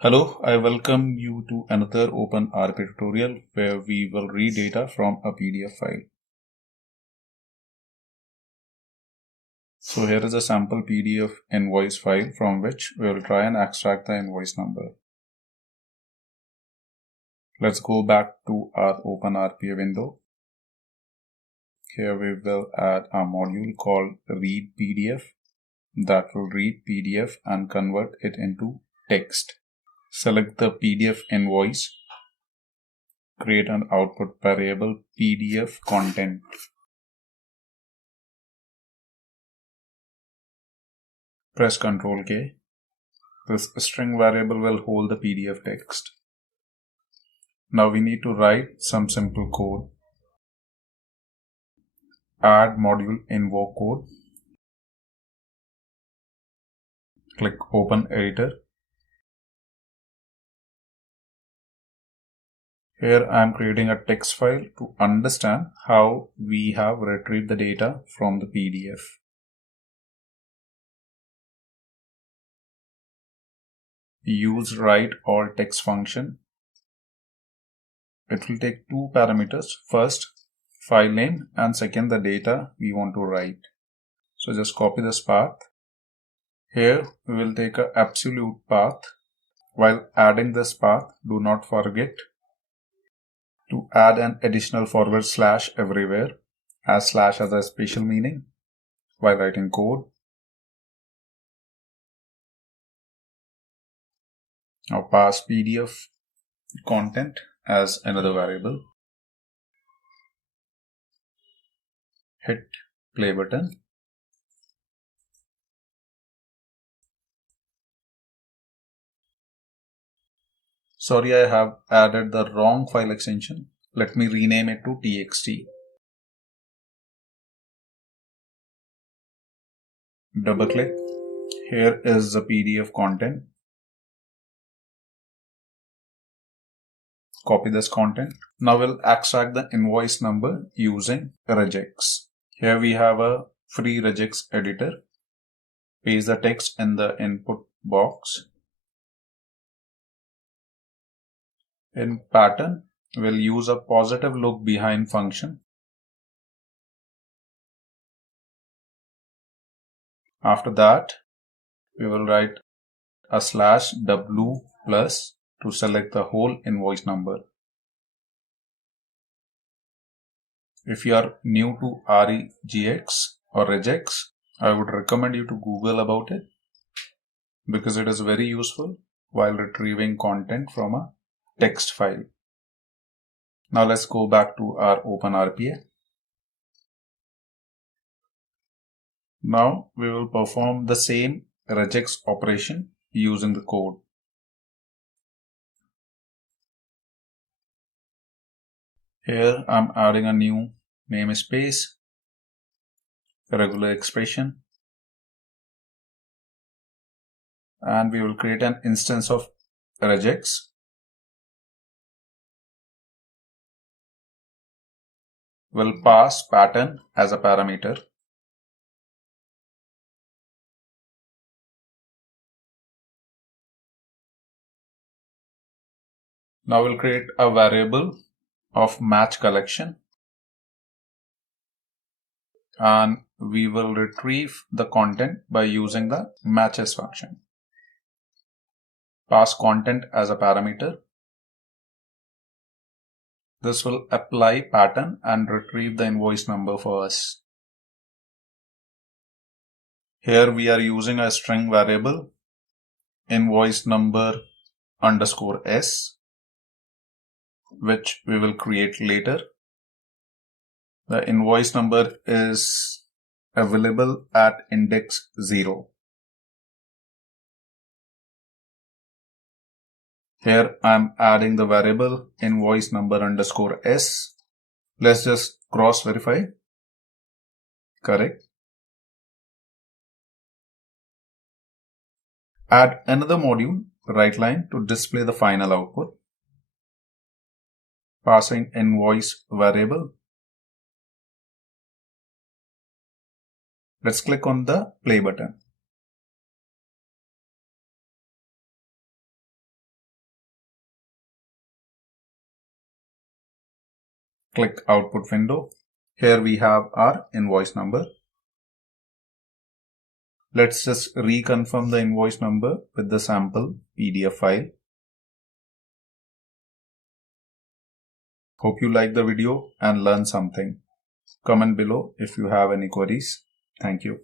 Hello, I welcome you to another Open RPA tutorial where we will read data from a PDF file. So here is a sample PDF invoice file from which we will try and extract the invoice number. Let's go back to our Open RPA window. Here we will add a module called read PDF that will read PDF and convert it into text. Select the PDF invoice. Create an output variable PDF content. Press Ctrl K. This string variable will hold the PDF text. Now we need to write some simple code. Add module invoke code. Click Open Editor. Here I am creating a text file to understand how we have retrieved the data from the PDF. Use write all text function. It will take two parameters. First, file name, and second, the data we want to write. So just copy this path. Here we will take an absolute path. While adding this path, do not forget to add an additional forward slash everywhere, as slash has a special meaning while writing code. Now pass PDF content as another variable. Hit play button. Sorry, I have added the wrong file extension. Let me rename it to txt. Double click. Here is the PDF content. Copy this content. Now we'll extract the invoice number using regex. Here we have a free regex editor. Paste the text in the input box. In pattern, we'll use a positive look behind function. After that, we will write a slash w plus to select the whole invoice number. If you are new to regex or regex, I would recommend you to Google about it because it is very useful while retrieving content from a text file. Now let's go back to our Open RPA. Now we will perform the same regex operation using the code. Here I'm adding a new namespace, regular expression, and we will create an instance of regex. We'll pass pattern as a parameter. Now we'll create a variable of match collection, and we will retrieve the content by using the matches function. Pass content as a parameter. This will apply pattern and retrieve the invoice number for us. Here we are using a string variable invoice number underscore s, which we will create later. The invoice number is available at index 0. Here I'm adding the variable invoice number underscore s. Let's just cross verify. Correct. Add another module, WriteLine, to display the final output. Passing invoice variable. Let's click on the play button. Click output window. Here we have our invoice number. Let's just reconfirm the invoice number with the sample PDF file. Hope you like the video and learn something. Comment below if you have any queries. Thank you.